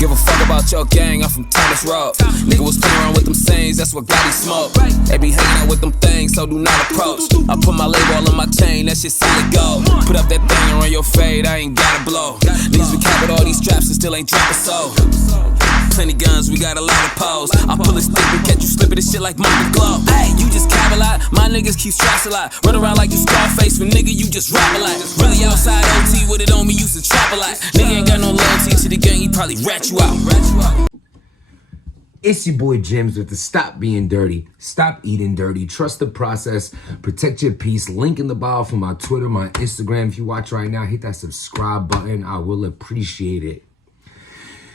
Give a fuck about your gang, I'm from Thomas Road. Nigga was playing around with them sayings, that's what got he smoke. They be hanging out with them things, so do not approach. I put my label on my chain, that shit solid gold. Put up that thing and run your fade, I ain't gotta blow. Niggas be capping all these straps and still ain't drop a soul. Plenty guns, we got a lot of pose. I pull a stick and catch you slipping this shit like Martin Glow. Hey, you just cap a lot, my niggas keep straps a lot. Run around like you Scarface, but nigga, you just rap a lot. Really outside OT with it on me, used to trap a lot. Nigga ain't got no loyalty to the gang, he probably rat you out. It's your boy Jims with the Stop Being Dirty, Stop Eating Dirty, Trust the Process, Protect Your Peace. Link in the bio for my Twitter, my Instagram. If you watch right now, hit that subscribe button. I will appreciate it.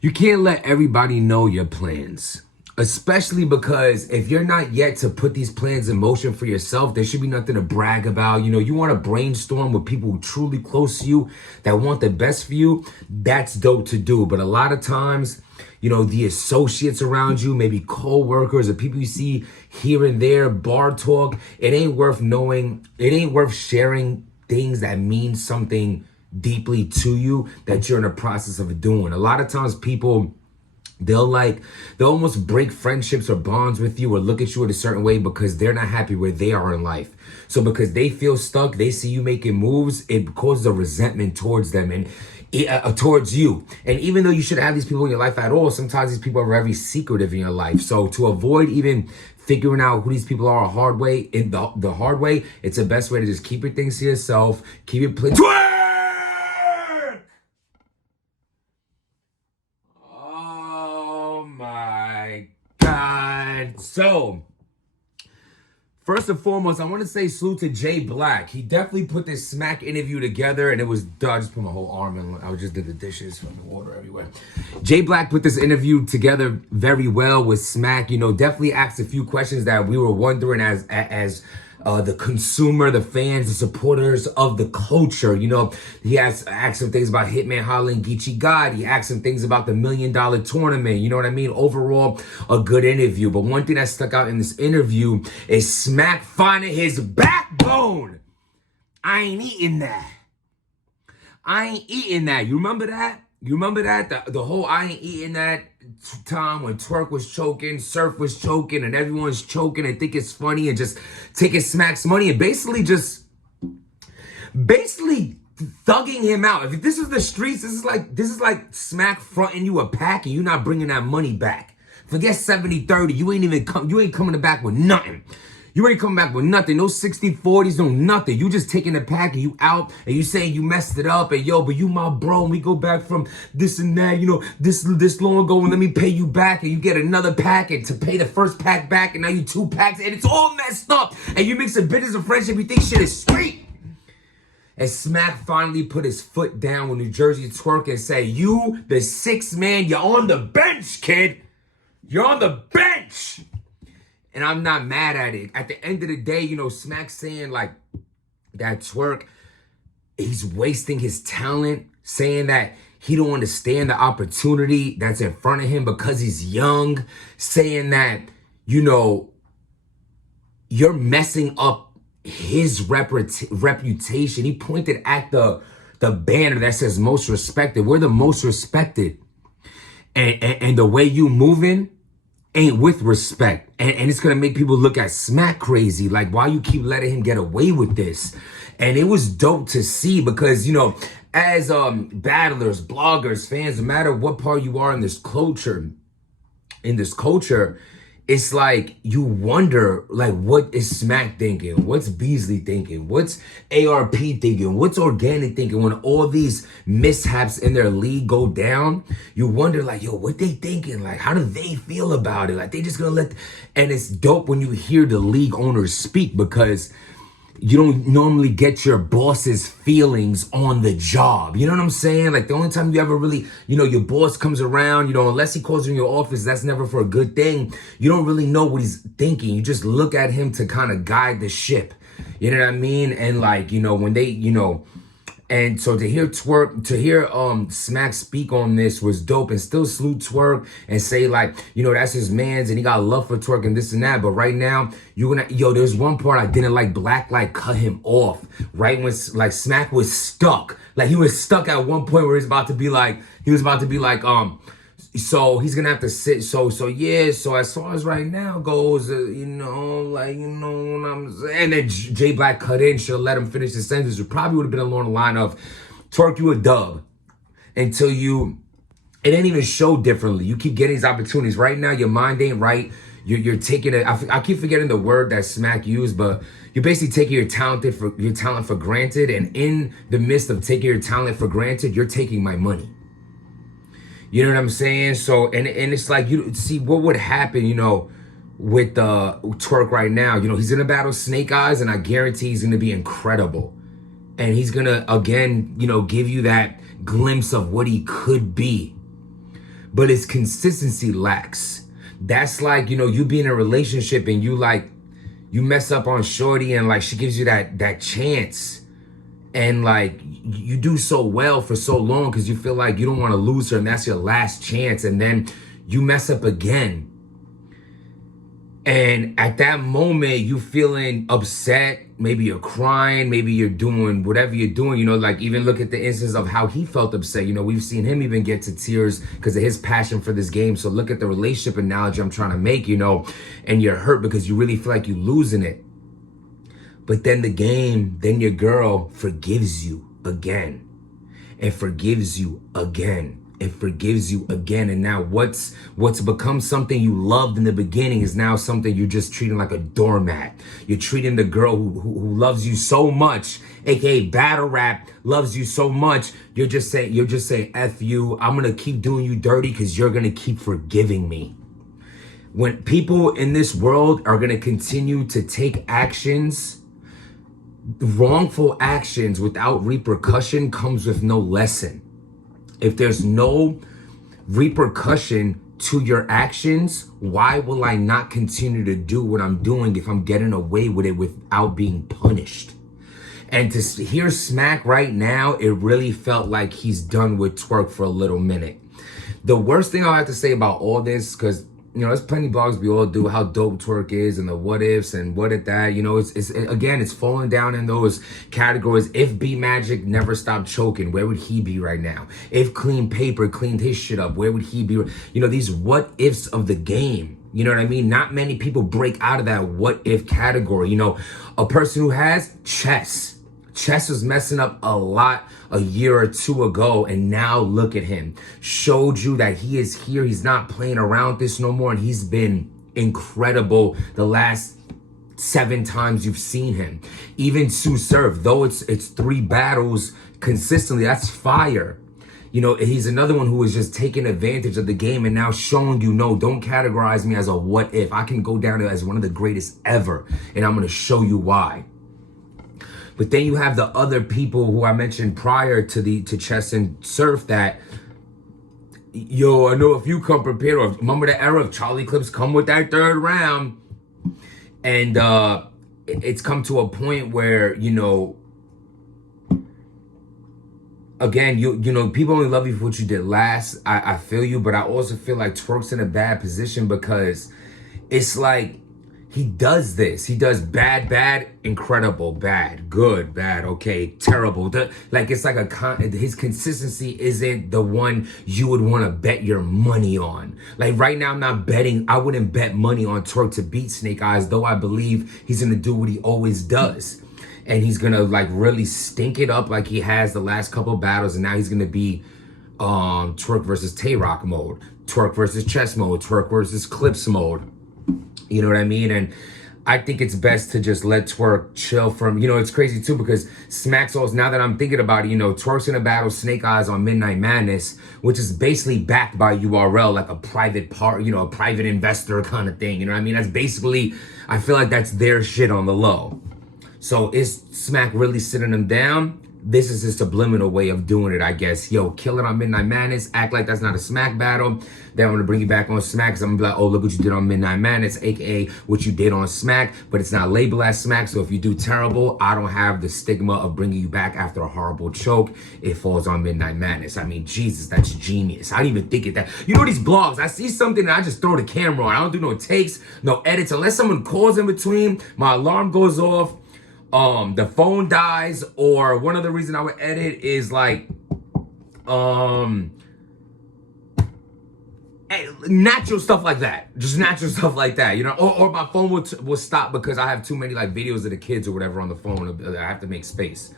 You can't let everybody know your plans, especially because if you're not yet to put these plans in motion for yourself, there should be nothing to brag about. You know, you want to brainstorm with people who truly close to you that want the best for you. That's dope to do. But a lot of times, you know, the associates around you, maybe co-workers or people you see here and there, bar talk, it ain't worth knowing. It ain't worth sharing things that mean something deeply to you that you're in the process of doing. A lot of times people, they'll almost break friendships or bonds with you or look at you in a certain way because they're not happy where they are in life. So because they feel stuck, they see you making moves, it causes a resentment towards them and towards you. And even though you shouldn't have these people in your life at all, sometimes these people are very secretive in your life. So to avoid even figuring out who these people are the hard way, it's the best way to just keep your things to yourself, keep it playing. Oh my God. So, first and foremost, I want to say salute to Jay Black. He definitely put this smack interview together, and it was, I just put my whole arm in. I just did the dishes, fucking water everywhere. Jay Black put this interview together very well with Smack. You know, definitely asked a few questions that we were wondering as the consumer, the fans, the supporters of the culture. You know, he asked some things about Hitman Holla and Geechee God. He asked some things about the $1 Million tournament. You know what I mean? Overall, a good interview. But one thing that stuck out in this interview is Smack finding his backbone. I ain't eating that. I ain't eating that. You remember that? You remember that? The whole I ain't eating that time when Twerk was choking, Surf was choking, and everyone's choking and think it's funny and just taking Smack's money and basically thugging him out. If this is the streets, this is like Smack fronting you a pack and you not bringing that money back. Forget 70-30. You ain't coming back with nothing. You ain't coming back with nothing. No 60-40s, no nothing. You just taking the pack and you out and you saying you messed it up and yo, but you my bro and we go back from this and that, you know, this long ago and let me pay you back and you get another pack and to pay the first pack back and now you 2 packs and it's all messed up and you mix a business and friendship, you think shit is sweet. And Smack finally put his foot down with Nj TWORK and say, you, the 6th man, you're on the bench, kid. You're on the bench. And I'm not mad at it. At the end of the day, you know, Smack saying like that TWORK, he's wasting his talent, saying that he don't understand the opportunity that's in front of him because he's young, saying that, you know, you're messing up his reputation. He pointed at the banner that says most respected. We're the most respected. And the way you moving ain't with respect. And it's going to make people look at Smack crazy. Like, why you keep letting him get away with this? And it was dope to see because, you know, as battlers, bloggers, fans, no matter what part you are in this culture, it's like you wonder, like, what is Smack thinking? What's Beasley thinking? What's ARP thinking? What's Organic thinking? When all these mishaps in their league go down, you wonder, like, yo, what they thinking? Like, how do they feel about it? Like, they just gonna let... And it's dope when you hear the league owners speak because you don't normally get your boss's feelings on the job. You know what I'm saying? Like, the only time you ever really, you know, your boss comes around, you know, unless he calls you in your office, that's never for a good thing. You don't really know what he's thinking. You just look at him to kind of guide the ship. You know what I mean? And like, you know, when they, you know, and so to hear Smack speak on this was dope and still salute TWORK and say like, you know, that's his man's and he got love for TWORK and this and that. But right now, there's one part I didn't like. Black like cut him off right when like Smack was stuck. Like he was stuck at one point where he was about to be like, So he's gonna have to sit. So yeah. So as far as right now goes, you know, like you know what I'm saying. And then J Black cut in. Should have let him finish the sentence. It probably would have been along the line of, Twerk, you a dub until you. It ain't even show differently. You keep getting these opportunities. Right now, your mind ain't right. You're taking it. I keep forgetting the word that Smack used, but you're basically taking your talent for granted. And in the midst of taking your talent for granted, you're taking my money. You know what I'm saying? So, and it's like, you see what would happen, you know, with Twerk right now. You know, he's in a battle with Snake Eyes, and I guarantee he's going to be incredible. And he's going to, again, you know, give you that glimpse of what he could be. But his consistency lacks. That's like, you know, you be in a relationship and you mess up on shorty, and like she gives you that chance. And like you do so well for so long because you feel like you don't want to lose her, and that's your last chance. And then you mess up again. And at that moment, you feeling upset. Maybe you're crying. Maybe you're doing whatever you're doing. You know, like even look at the instance of how he felt upset. You know, we've seen him even get to tears because of his passion for this game. So look at the relationship analogy I'm trying to make, you know, and you're hurt because you really feel like you're losing it. But then then your girl forgives you again and forgives you again and forgives you again. And now what's become something you loved in the beginning is now something you're just treating like a doormat. You're treating the girl who loves you so much, aka battle rap loves you so much. You're just saying, F you, I'm gonna keep doing you dirty because you're gonna keep forgiving me. When people in this world are gonna continue to take actions, wrongful actions without repercussion comes with no lesson. If there's no repercussion to your actions, why will I not continue to do what I'm doing if I'm getting away with it without being punished? And to hear Smack right now, it really felt like he's done with Twerk for a little minute. The worst thing I'll have to say about all this, because you know, there's plenty of blogs we all do, how dope Twerk is and the what ifs and what at that. You know, it's falling down in those categories. If B Magic never stopped choking, where would he be right now? If Clean Paper cleaned his shit up, where would he be? You know, these what ifs of the game. You know what I mean? Not many people break out of that what if category. You know, a person who has Chess. Chess was messing up a lot a year or two ago, and now look at him. Showed you that he is here. He's not playing around this no more, and he's been incredible the last 7 times you've seen him. Even Sue Surf, though it's 3 battles consistently, that's fire. You know, he's another one who is just taking advantage of the game and now showing you, no, don't categorize me as a what if. I can go down as one of the greatest ever, and I'm going to show you why. But then you have the other people who I mentioned prior to Chess and Surf that, yo, I know if you come prepared, or remember the era of Charlie Clips come with that 3rd round. And it's come to a point where, you know, again, you know, people only love you for what you did last. I feel you, but I also feel like Twerk's in a bad position because it's like, he does this. He does bad, incredible, bad, good, bad, okay, terrible. Like it's like his consistency isn't the one you would want to bet your money on. Like right now, I'm not betting. I wouldn't bet money on Twerk to beat Snake Eyes, though I believe he's gonna do what he always does, and he's gonna like really stink it up like he has the last couple of battles, and now he's gonna be Twerk versus Tay-Rock mode, Twerk versus Chess mode, Twerk versus Clips mode. You know what I mean? And I think it's best to just let Twerk chill from, you know, it's crazy too because Smack's also, now that I'm thinking about it, you know, Twerk's in a battle Snake Eyes on Midnight Madness, which is basically backed by URL, like a private part, you know, a private investor kind of thing. You know what I mean? That's basically, I feel like that's their shit on the low. So is Smack really sitting them down? This is his subliminal way of doing it, I guess. Yo, kill it on Midnight Madness. Act like that's not a Smack battle. Then I'm going to bring you back on Smack because I'm going to be like, oh, look what you did on Midnight Madness, a.k.a. what you did on Smack. But it's not labeled as Smack. So if you do terrible, I don't have the stigma of bringing you back after a horrible choke. It falls on Midnight Madness. I mean, Jesus, that's genius. I didn't even think of that. You know these blogs, I see something and I just throw the camera on. I don't do no takes, no edits. Unless someone calls in between, my alarm goes off. The phone dies, or one of the reasons I would edit is like, natural stuff like that, just natural stuff like that, you know, or my phone will stop because I have too many like videos of the kids or whatever on the phone. I have to make space.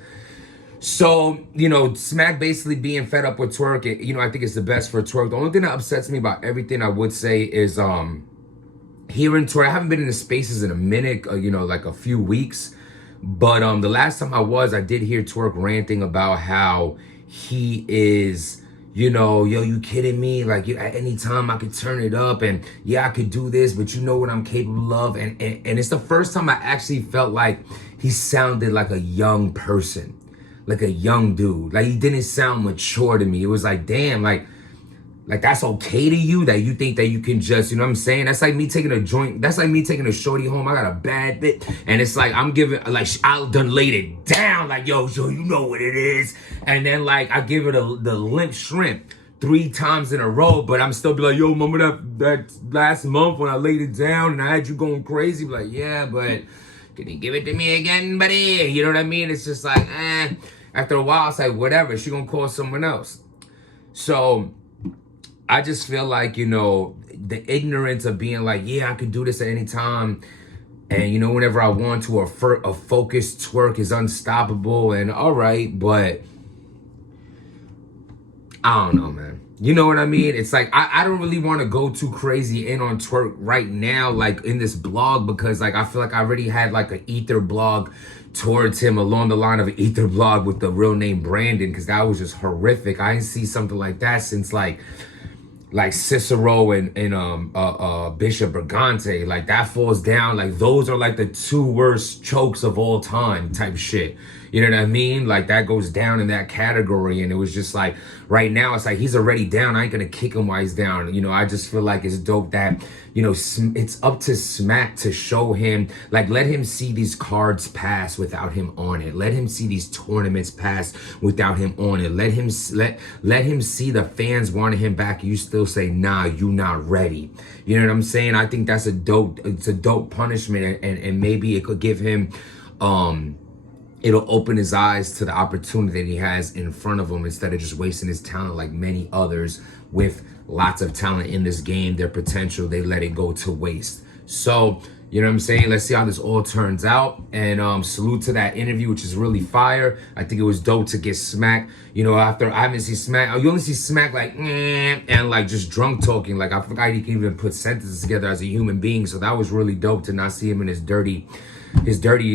So, you know, Smack basically being fed up with Twerk, you know, I think it's the best for Twerk. The only thing that upsets me about everything I would say is hearing Twerk. I haven't been in the spaces in a minute, you know, like a few weeks. But the last time I did hear Twerk ranting about how he is, you know, yo, you kidding me? Like, at any time I could turn it up, and yeah, I could do this, but you know what I'm capable of. And it's the first time I actually felt like he sounded like a young person, like a young dude. Like, he didn't sound mature to me. It was like, damn, like that's okay to you, that you think that you can just, you know what I'm saying? That's like me taking a joint. That's like me taking a shorty home. I got a bad bit, and it's like I'm giving, like, I done laid it down, like, yo, so you know what it is. And then like I give her the limp shrimp 3 times in a row, but I'm still be like, yo, remember that last month when I laid it down and I had you going crazy? Be like, yeah, but can you give it to me again, buddy? You know what I mean? It's just like, after a while, it's like, whatever, she gonna call someone else. So I just feel like, you know, the ignorance of being like, yeah, I could do this at any time, and, you know, whenever I want to, a focused Twerk is unstoppable, and all right, but I don't know, man. You know what I mean? It's like, I don't really want to go too crazy in on Twerk right now, like in this blog, because like I feel like I already had like an ether blog towards him along the line of an ether blog with the real name Brandon, because that was just horrific. I didn't see something like that since like Cicero and Bishop Brigante. Like, that falls down. Like, those are like the 2 worst chokes of all time type shit. You know what I mean? Like, that goes down in that category. And it was just like, right now, it's like, he's already down. I ain't gonna kick him while he's down. You know, I just feel like it's dope that, you know, it's up to Smack to show him, like, let him see these cards pass without him on it. Let him see these tournaments pass without him on it. Let him see the fans wanting him back. You still say, nah, you not ready. You know what I'm saying? I think that's it's a dope punishment, and maybe it could give him, it'll open his eyes to the opportunity that he has in front of him, instead of just wasting his talent like many others with lots of talent in this game. Their potential, they let it go to waste. So, you know what I'm saying? Let's see how this all turns out. And salute to that interview, which is really fire. I think it was dope to get Smack. You know, after I haven't seen Smack, you only see Smack like, and like just drunk talking. Like, I forgot he can even put sentences together as a human being. So that was really dope to not see him in his dirty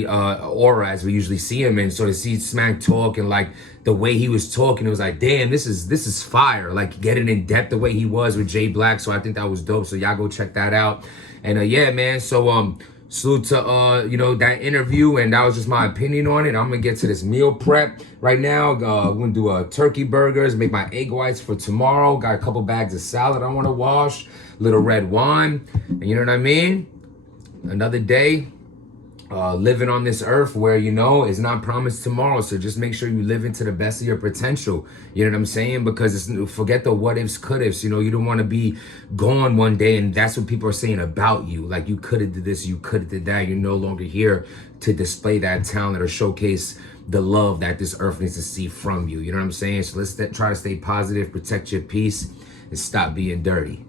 aura as we usually see him in. So to see Smack talk, and like the way he was talking, it was like, damn, this is fire. Like, getting in depth the way he was with Jay Black. So I think that was dope. So y'all go check that out. And yeah, man. So salute to you know, that interview, and that was just my opinion on it. I'm gonna get to this meal prep right now. We're gonna do turkey burgers, make my egg whites for tomorrow. Got a couple bags of salad I want to wash, little red wine, and you know what I mean. Another day. Living on this earth where, you know, it's not promised tomorrow. So just make sure you live into the best of your potential. You know what I'm saying? Because forget the what ifs, could ifs. You know, you don't want to be gone one day and that's what people are saying about you. Like, you could have did this, you could have did that. You're no longer here to display that talent or showcase the love that this earth needs to see from you. You know what I'm saying? So let's try to stay positive, protect your peace, and stop being dirty.